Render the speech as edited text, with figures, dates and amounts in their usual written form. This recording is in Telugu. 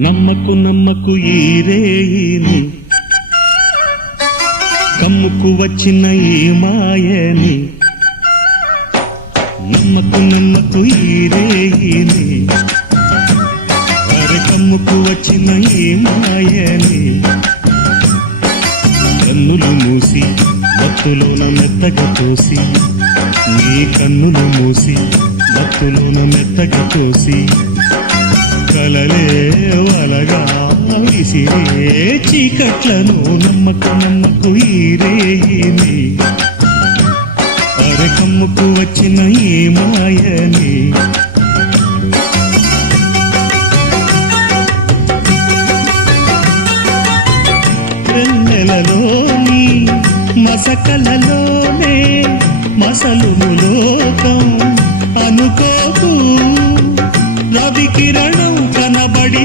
నమ్మకు నమ్మకు ఈ రేయిని, కమ్ముకు వచ్చిన ఈ మాయని. నమ్మకు నమ్మకు ఈ రేయిని, అరే కమ్ముకు వచ్చిన ఈ మాయని. కన్నులు మూసి మత్తులోన మెత్తగా తోసి, నీ కన్నులు మూసి మత్తులోన మెత్తగా తోసి, కలలే వలగా విసిరే చీకట్లను. నమ్మకు నమ్మకు ఈ రేయిని, అరే కమ్ముకు వచ్చిన ఈ మాయని. వెన్నెలలోని మసకలలోనే మసలుము లోకం అనుకోకు. రవి కిరణం కనబడి